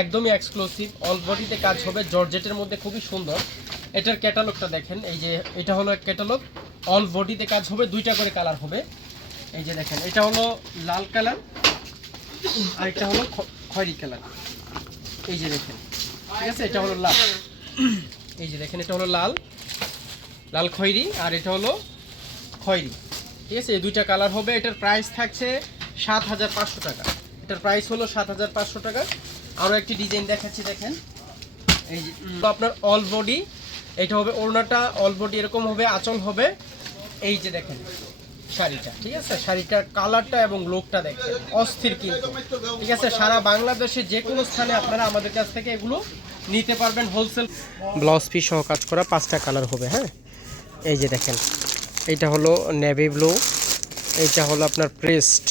একদমই exclusive, all বডিতে কাজ হবে, জর্জেটের মধ্যে খুবই সুন্দর। এটার ক্যাটালগটা দেখেন, এই যে এটা হলো ক্যাটালগ, অল বডিতে কাজ হবে, দুইটা করে কালার হবে। এই যে দেখেন, এটা হলো লাল কালার আর এটা হলো খয়েরি কালার। এই যে দেখেন, ঠিক আছে, এটা হলো লাল, এই যে দেখেন এটা হলো লাল, লাল খয়েরি, আর এটা হলো খয়েরি, ঠিক আছে, এই দুইটা কালার হবে। এটার প্রাইস থাকছে ৭৫০০ টাকা। এটার প্রাইস হলো ৭৫০০ টাকা। আরও একটি ডিজাইন দেখাচ্ছি, দেখেন এই যে আপনার অল বডি, এটা হবে ওড়নাটা, অল বডি এরকম হবে, আঁচল হবে। এই যে দেখেন শাড়িটা, ঠিক আছে, শাড়িটার কালারটা এবং লুকটা দেখেন অস্থির কিন্তু, ঠিক আছে। সারা বাংলাদেশে যে কোনো স্থানে আপনারা আমাদের কাছ থেকে এগুলো নিতে পারবেন হোলসেল। ব্লাউজ পিস সহ কাজ করা, 5টা কালার হবে। হ্যাঁ, এই যে দেখেন, এইটা হলো নেভি ব্লু, এইটা হলো আপনার প্রেস্ট,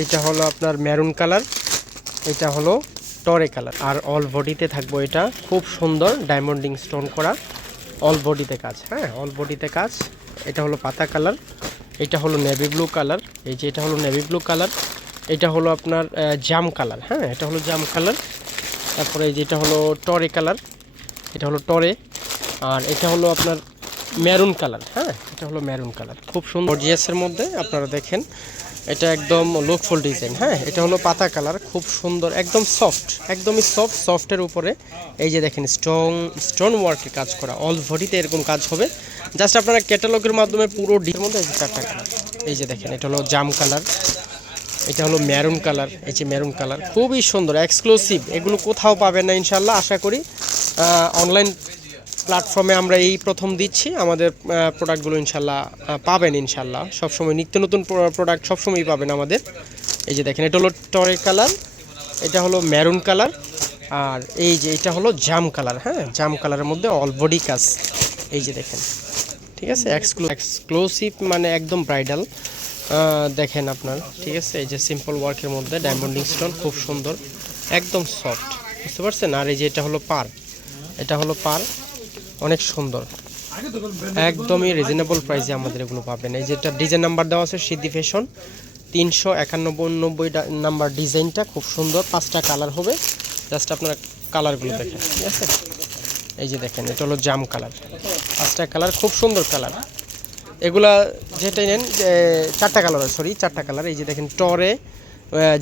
এইটা হলো আপনার মেরুন কালার, এটা হলো টরে কালার। আর অল বডিতে থাকবো এটা খুব সুন্দর ডায়মন্ডিং স্টোন করা, অল বডিতে কাজ। হ্যাঁ, অল বডিতে কাজ। এটা হলো পাতা কালার, এটা হলো নেভি ব্লু কালার, এই যে এটা হলো নেভি ব্লু কালার, এটা হলো আপনার জাম কালার। হ্যাঁ, এটা হলো জাম কালার। তারপরে এই যে এটা হলো টরে কালার, এটা হলো টরে। আর এটা হলো আপনার মেরুন কালার। হ্যাঁ, এটা হলো মেরুন কালার, খুব সুন্দর গর্জিয়াসের মধ্যে। আপনারা দেখেন এটা একদম লুকফুল ডিজাইন। হ্যাঁ, এটা হলো পাতা কালার, খুব সুন্দর, একদম সফট, একদমই সফট। সফটের উপরে এই যে দেখেন স্টোন ওয়ার্কের কাজ করা, অল বডিতে এরকম কাজ হবে। জাস্ট আপনারা ক্যাটালগের মাধ্যমে পুরো ডির মধ্যে 4টা কালার। এই যে দেখেন, এটা হলো জাম কালার, এটা হলো মেরুন কালার, এই যে মেরুন কালার, খুবই সুন্দর এক্সক্লুসিভ। এগুলো কোথাও পাবেন না ইনশাল্লাহ, আশা করি। অনলাইন প্ল্যাটফর্মে আমরা এই প্রথম দিচ্ছি। আমাদের প্রোডাক্টগুলো ইনশাল্লাহ পাবেন, ইনশাল্লাহ সবসময় নিত্য নতুন প্রোডাক্ট সবসময়ই পাবেন আমাদের। এই যে দেখেন, এটা হলো টরে কালার, এটা হলো মেরুন কালার, আর এই যে এটা হলো জাম কালার। হ্যাঁ, জাম কালারের মধ্যে অল বডি কাজ। এই যে দেখেন, ঠিক আছে, এক্সক্লুসিভ মানে একদম ব্রাইডাল। দেখেন আপনার, ঠিক আছে, এই যে সিম্পল ওয়ার্কের মধ্যে ডায়মন্ডিং স্টোন, খুব সুন্দর, একদম সফট, বুঝতে পারছেন। আর এই যে এটা হলো পার, এটা হলো পার, অনেক সুন্দর, একদমই রিজনেবল প্রাইসে আমাদের এগুলো পাবেন। এই যেটা ডিজাইন নাম্বার দেওয়া আছে সিদ্ধি ফ্যাশন 391 নাম্বার ডিজাইনটা, খুব সুন্দর। 5টা কালার হবে, জাস্ট আপনারা কালারগুলো দেখেন, ঠিক আছে। এই যে দেখেন, এটা হলো জাম কালার, 5টা কালার, খুব সুন্দর কালার। এগুলা যেটাই নেন, 4টা কালার, সরি 4টা কালার। এই যে দেখেন টরে,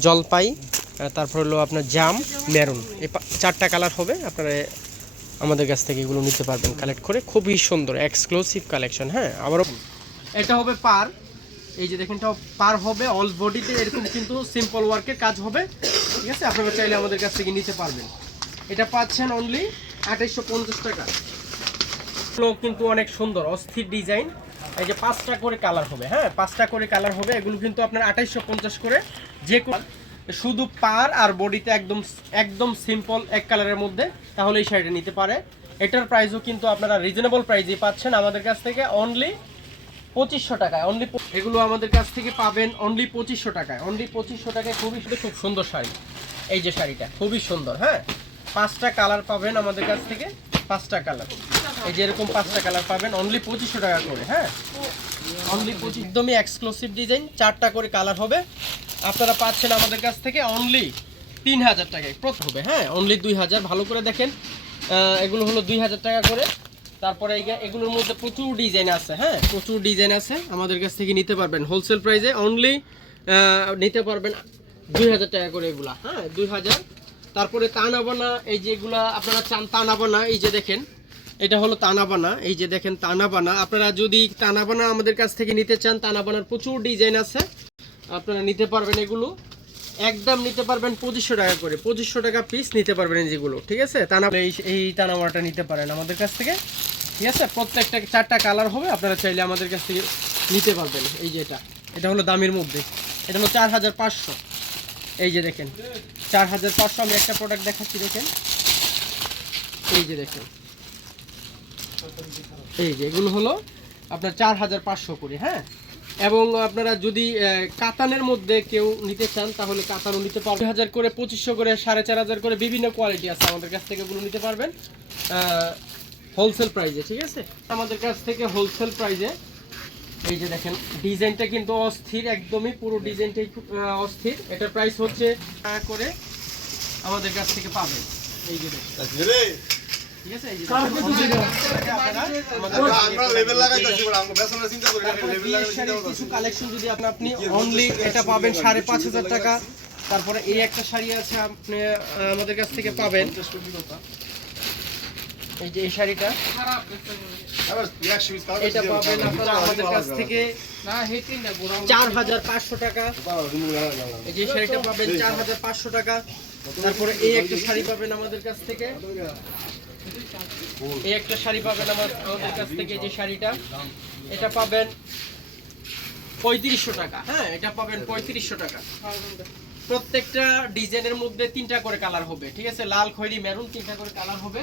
জলপাই, তারপর হলো আপনার জাম, মেরুন, এই 4টা কালার হবে। আপনারা আমাদের কাছ থেকে এগুলো নিতে পারবেন কালেক্ট করে, খুবই সুন্দর এক্সক্লুসিভ কালেকশন। হ্যাঁ, আবারও এটা হবে পার, এই যে দেখেন, এটা পার হবে, অল বডিতে এরকম কিন্তু সিম্পল ওয়ার্কের কাজ হবে, ঠিক আছে। আপনারা চাইলে আমাদের কাছ থেকে নিতে পারবেন। এটা পাচ্ছেন অনলি 2850 টাকা। কিন্তু অনেক সুন্দর অস্থির ডিজাইন। এই যে 5টা করে কালার হবে। হ্যাঁ, 5টা করে কালার হবে। এগুলো কিন্তু আপনার 2850 করে, যে শুধু পার আর বডিতে একদম একদম সিম্পল এক কালারের মধ্যে, তাহলে এই শাড়িটা নিতে পারে। এটার প্রাইসও কিন্তু আপনারা রিজনেবল প্রাইসে পাচ্ছেন আমাদের কাছ থেকে, অনলি 2500 টাকায়। অনলি এগুলো আমাদের কাছ থেকে পাবেন অনলি 2500 টাকায়, অনলি 2500 টাকায়। খুব সুন্দর শাড়ি, এই যে শাড়িটা খুবই সুন্দর। হ্যাঁ, 5টা কালার পাবেন আমাদের কাছ থেকে, 5টা কালার, এই যে এরকম 5টা কালার পাবেন অনলি 2500 টাকা করে। হ্যাঁ, অনলি 25, একদমই এক্সক্লুসিভ ডিজাইন, 4টা করে কালার হবে। আপনারা পাচ্ছেন আমাদের কাছ থেকে অনলি 3000 টাকায় প্রথম হবে। হ্যাঁ, অনলি 2000, ভালো করে দেখেন, এগুলো হলো 2000 টাকা করে। তারপরে এগুলোর মধ্যে প্রচুর ডিজাইন আছে। হ্যাঁ, প্রচুর ডিজাইন আছে, আমাদের কাছ থেকে নিতে পারবেন হোলসেল প্রাইসে, অনলি নিতে পারবেন 2000 টাকা করে এগুলা। হ্যাঁ, 2000। তারপরে তানাবানা, এই যেগুলা আপনারা চান তানাবানা, এই যে দেখেন, এটা হলো তানাবানা, এই যে দেখেন তানাবানা। আপনারা যদি তানাবানা আমাদের কাছ থেকে নিতে চান, তানাবানার প্রচুর ডিজাইন আছে, আপনারা নিতে পারবেন। এগুলো একদম নিতে পারবেন 2500 টাকা করে, 2500 টাকা পিস নিতে পারবেন যেগুলো, ঠিক আছে। এই তানাবানাটা নিতে পারেন আমাদের কাছ থেকে, ঠিক আছে। প্রত্যেকটা 4টা কালার হবে, আপনারা চাইলে আমাদের কাছ থেকে নিতে পারবেন। এই যে এটা হলো দামের মধ্যে, এটা হলো 4500। এই যে দেখেন 4500। আমি একটা প্রোডাক্ট দেখাচ্ছি, দেখেন, এই যে দেখেন, এই যে এগুলো হলো আপনার 4500 করে। হ্যাঁ, এবং আপনারা যদি কাতানের মধ্যে কেউ নিতে চান, তাহলে কাতানও নিতে পারবেন। 2000 করে, 2500 করে, 4500 করে, বিভিন্ন কোয়ালিটি আছে। আমাদের কাছ থেকে এগুলো নিতে পারবেন হোলসেল প্রাইসে, ঠিক আছে। আমাদের কাছ থেকে হোলসেল প্রাইসে। এই যে দেখেন, ডিজাইনটা কিন্তু অস্থির, একদমই পুরো ডিজাইনটাই অস্থির। এটার প্রাইস হচ্ছে টাকা করে। আমাদের কাছ থেকে পাবেন। এই যে দেখেন, ঠিক আছে, এই যে কিছু কালেকশন যদি আপনি অনলি এটা পাবেন 5,500 টাকা। তারপরে এই একটা শাড়ি আছে আপনি আমাদের কাছ থেকে পাবেন, এই যে এই শাড়িটা, এটা পাবেন আপনারা আমাদের কাছ থেকে 4,500 টাকা। এই যে শাড়িটা পাবেন 4,500 টাকা। তারপরে এই একটা শাড়ি পাবেন আমাদের কাছ থেকে, এই একটা শাড়ি পাবেন আমাদের কাছ থেকে, যে শাড়িটা এটা পাবেন 3,500 টাকা। হ্যাঁ, এটা পাবেন 3,500 টাকা। প্রত্যেকটা ডিজাইনের মধ্যে 3টা করে কালার হবে, ঠিক আছে, লাল, খয়েরি, মেরুন 3টা করে কালার হবে।